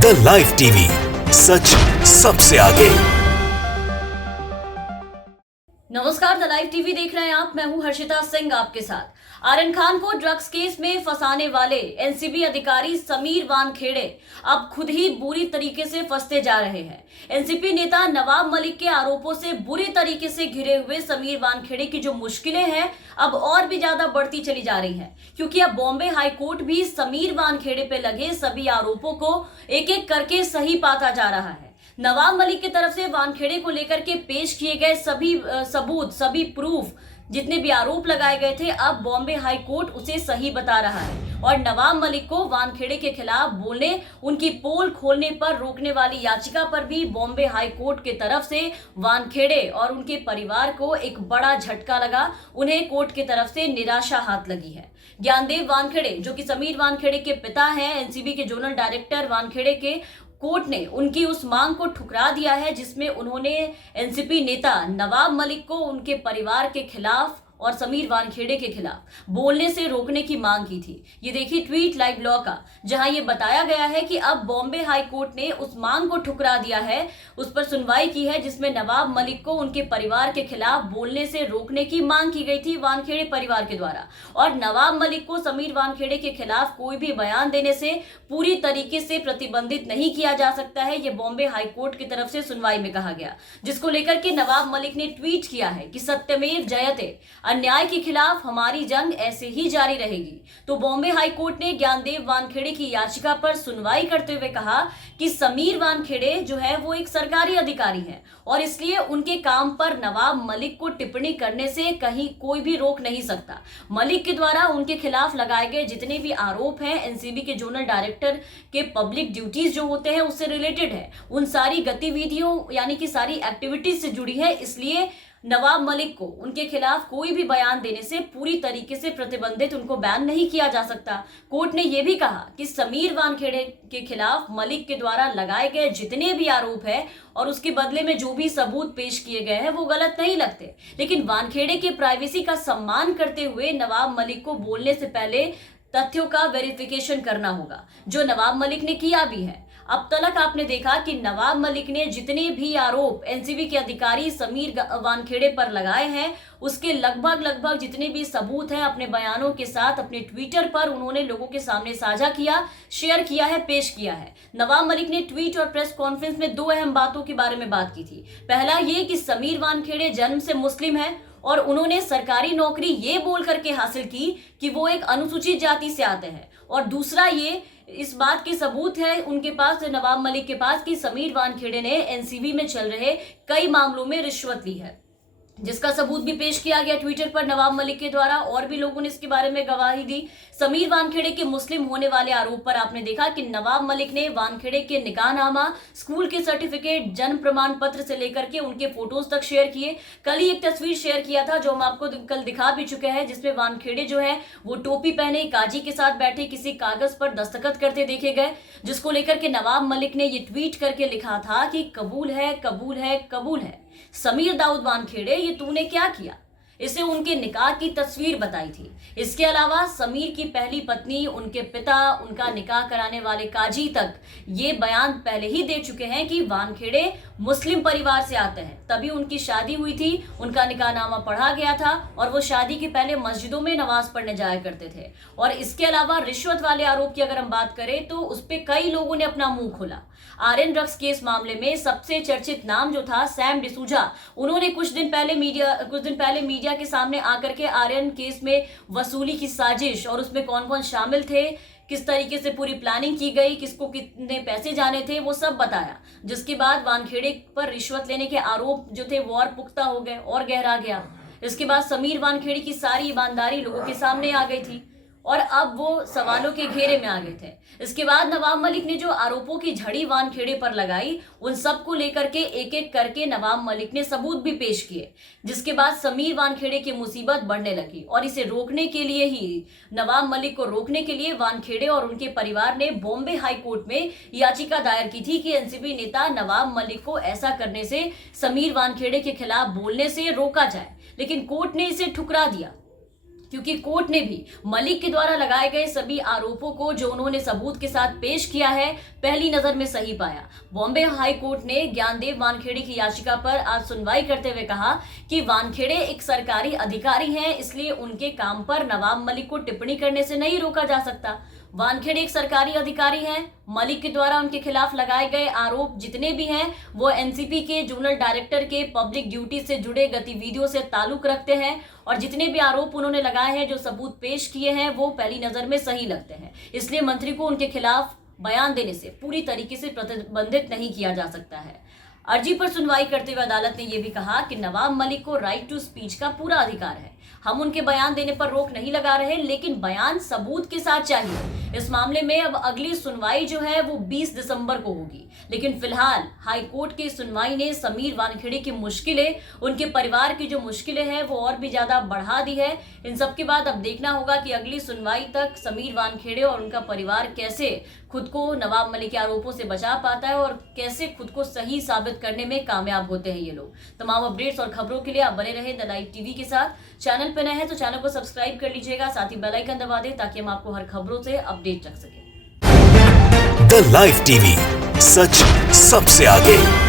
The live TV, सच सबसे आगे। नमस्कार, द लाइव टीवी देख रहे हैं आप। मैं हूं हर्षिता सिंह आपके साथ। आर्यन खान को ड्रग्स केस में फंसाने वाले एनसीबी अधिकारी समीर वानखेड़े अब खुद ही बुरी तरीके से फंसते जा रहे हैं। एनसीपी नेता नवाब मलिक के आरोपों से बुरी तरीके से घिरे हुए समीर वानखेड़े की जो मुश्किलें हैं अब और भी ज्यादा बढ़ती चली जा रही हैं, क्योंकि अब बॉम्बे हाई कोर्ट भी समीर वानखेड़े पे लगे सभी आरोपों को एक एक करके सही पाता जा रहा है। नवाब मलिक की तरफ से वानखेड़े को लेकर के पेश किए गए सभी सबूत, सभी प्रूफ, जितने भी आरोप लगाए गए थे, अब बॉम्बे हाई कोर्ट उसे सही बता रहा है और नवाब मलिक को वानखेड़े के खिलाफ बोलने, उनकी पोल खोलने पर रोकने वाली याचिका पर भी बॉम्बे हाई कोर्ट के तरफ से वानखेड़े और उनके परिवार को एक बड़ा झटका लगा। उन्हें कोर्ट की तरफ से निराशा हाथ लगी है। ज्ञानदेव वानखेड़े, जो कि समीर वानखेड़े के पिता हैं, एनसीबी के जोनल डायरेक्टर वानखेड़े के, कोर्ट ने उनकी उस मांग को ठुकरा दिया है जिसमें उन्होंने एनसीपी नेता नवाब मलिक को उनके परिवार के खिलाफ और समीर वानखेड़े के खिलाफ बोलने से रोकने की मांग की थी। ये देखिए ट्वीट लाइव लॉ का, जहां ये बताया गया है कि अब बॉम्बे हाई कोर्ट ने उस मांग को ठुकरा दिया है, उस पर सुनवाई की है जिसमें नवाब मलिक को उनके परिवार के खिलाफ बोलने से रोकने की मांग की गई थी वानखेड़े परिवार के द्वारा। और नवाब मलिक को समीर वानखेड़े के खिलाफ कोई भी बयान देने से पूरी तरीके से प्रतिबंधित नहीं किया जा सकता है, ये बॉम्बे हाई कोर्ट की तरफ से सुनवाई में कहा गया, जिसको लेकर के नवाब मलिक ने ट्वीट किया है कि सत्यमेव जयते, अन्याय के खिलाफ हमारी जंग ऐसे ही जारी रहेगी। तो बॉम्बे हाई कोर्ट ने ज्ञानदेव वानखेड़े की याचिका पर सुनवाई करते हुए कहा कि समीर वानखेड़े जो है वो एक सरकारी अधिकारी है और इसलिए उनके काम पर नवाब मलिक को टिप्पणी करने से कहीं कोई भी रोक नहीं सकता। मलिक के द्वारा उनके खिलाफ लगाए गए जितने भी आरोप हैं एनसीबी के जोनल डायरेक्टर के पब्लिक ड्यूटीज जो होते हैं उससे रिलेटेड है, उन सारी गतिविधियों यानी कि सारी एक्टिविटीज से जुड़ी है, इसलिए नवाब मलिक को उनके खिलाफ कोई भी बयान देने से पूरी तरीके से प्रतिबंधित, उनको बैन नहीं किया जा सकता। कोर्ट ने यह भी कहा कि समीर वानखेड़े के खिलाफ मलिक के द्वारा लगाए गए जितने भी आरोप है और उसके बदले में जो भी सबूत पेश किए गए हैं वो गलत नहीं लगते, लेकिन वानखेड़े के प्राइवेसी का सम्मान करते हुए नवाब मलिक को बोलने से पहले तथ्यों का वेरिफिकेशन करना होगा, जो नवाब मलिक ने किया भी है। अब तक आपने देखा कि नवाब मलिक ने जितने भी आरोप एनसीबी के अधिकारी समीर वानखेड़े पर लगाए हैं उसके लगभग जितने भी सबूत हैं अपने बयानों के साथ अपने ट्विटर पर उन्होंने लोगों के सामने साझा किया, शेयर किया है, पेश किया है। नवाब मलिक ने ट्वीट और प्रेस कॉन्फ्रेंस में दो अहम बातों के बारे में बात की थी। पहला ये कि समीर वानखेड़े जन्म से मुस्लिम है और उन्होंने सरकारी नौकरी ये बोल करके हासिल की कि वो एक अनुसूचित जाति से आते हैं, और दूसरा ये इस बात के सबूत है उनके पास, नवाब मलिक के पास, कि समीर वानखेड़े ने एनसीबी में चल रहे कई मामलों में रिश्वत ली है, जिसका सबूत भी पेश किया गया ट्विटर पर नवाब मलिक के द्वारा। और भी लोगों ने इसके बारे में गवाही दी। समीर वानखेड़े के मुस्लिम होने वाले आरोप पर आपने देखा कि नवाब मलिक ने वानखेड़े के निकाहनामा, स्कूल के सर्टिफिकेट, जन्म प्रमाण पत्र से लेकर के उनके फोटोज तक शेयर किए। कल ही एक तस्वीर शेयर किया था जो हम आपको कल दिखा भी चुके हैं, जिसमें वानखेड़े जो है वो टोपी पहने काजी के साथ बैठे किसी कागज पर दस्तखत करते देखे गए, जिसको लेकर के नवाब मलिक ने ये ट्वीट करके लिखा था कि कबूल है, कबूल है, कबूल है, समीर दाऊद वानखेड़े, ये तूने क्या किया। इसे उनके निकाह की तस्वीर बताई थी। इसके अलावा समीर की पहली पत्नी, उनके पिता, उनका निकाह कराने वाले काजी तक ये बयान पहले ही दे चुके हैं कि वानखेड़े मुस्लिम परिवार से आते हैं, तभी उनकी शादी हुई थी, उनका निकाहनामा पढ़ा गया था और वो शादी के पहले मस्जिदों में नमाज पढ़ने जाया करते थे। और इसके अलावा रिश्वत वाले आरोप की अगर हम बात करें तो उस पर कई लोगों ने अपना मुंह खोला। आर्यन ड्रग्स केस मामले में सबसे चर्चित नाम जो था सैम डिसूजा, उन्होंने कुछ दिन पहले मीडिया के सामने आकर के आर्यन केस में वसूली की साजिश और उसमें कौन कौन शामिल थे, किस तरीके से पूरी प्लानिंग की गई, किसको कितने पैसे जाने थे, वो सब बताया। जिसके बाद वानखेड़े पर रिश्वत लेने के आरोप जो थे वो और पुख्ता हो गए और गहरा गया। इसके बाद समीर वानखेड़े की सारी ईमानदारी लोगों के सामने आ गई थी और अब वो सवालों के घेरे में आ गए थे। इसके बाद नवाब मलिक ने जो आरोपों की झड़ी वानखेड़े पर लगाई, उन सब को लेकर के एक एक करके नवाब मलिक ने सबूत भी पेश किए, जिसके बाद समीर वानखेड़े की मुसीबत बढ़ने लगी। और इसे रोकने के लिए ही, नवाब मलिक को रोकने के लिए वानखेड़े और उनके परिवार ने बॉम्बे हाई कोर्ट में याचिका दायर की थी कि एनसीबी नेता नवाब मलिक को ऐसा करने से, समीर वानखेड़े के खिलाफ बोलने से रोका जाए, लेकिन कोर्ट ने इसे ठुकरा दिया। क्योंकि कोर्ट ने भी मलिक के द्वारा लगाए गए सभी आरोपों को जो उन्होंने सबूत के साथ पेश किया है पहली नजर में सही पाया। बॉम्बे हाई कोर्ट ने ज्ञानदेव वानखेड़े की याचिका पर आज सुनवाई करते हुए कहा कि वानखेड़े एक सरकारी अधिकारी हैं, इसलिए उनके काम पर नवाब मलिक को टिप्पणी करने से नहीं रोका जा सकता। वानखेड़े एक सरकारी अधिकारी हैं। मलिक के द्वारा उनके खिलाफ लगाए गए आरोप जितने भी हैं वो एनसीपी के जोनल डायरेक्टर के पब्लिक ड्यूटी से जुड़े गतिविधियों से ताल्लुक रखते हैं और जितने भी आरोप उन्होंने लगाए हैं, जो सबूत पेश किए हैं, वो पहली नजर में सही लगते हैं। इसलिए मंत्री को उनके खिलाफ बयान देने से पूरी तरीके से प्रतिबंधित नहीं किया जा सकता है। अर्जी पर सुनवाई करते हुए अदालत ने यह भी कहा कि नवाब मलिक को राइट टू स्पीच का पूरा अधिकार है। हम उनके बयान देने पर रोक नहीं लगा रहे, लेकिन बयान सबूत के साथ चाहिए। इस मामले में अब अगली सुनवाई जो है वो 20 दिसंबर को होगी, लेकिन फिलहाल हाई कोर्ट की सुनवाई ने समीर वानखेड़े की मुश्किलें, उनके परिवार की जो मुश्किलें हैं वो और भी ज्यादा बढ़ा दी है। इन सब के बाद अब देखना होगा कि अगली सुनवाई तक समीर वानखेड़े और उनका परिवार कैसे खुद को नवाब मलिक के आरोपों से बचा पाता है और कैसे खुद को सही साबित करने में कामयाब होते हैं ये लोग। तमाम अपडेट्स और खबरों के लिए आप बने रहे द लाइव टीवी के साथ। चैनल पर नए हैं तो चैनल को सब्सक्राइब कर लीजिएगा, साथ ही बेल आइकन दबा दें ताकि हम आपको हर खबरों से अपडेट रख सकें। द लाइव टीवी, सच सबसे आगे।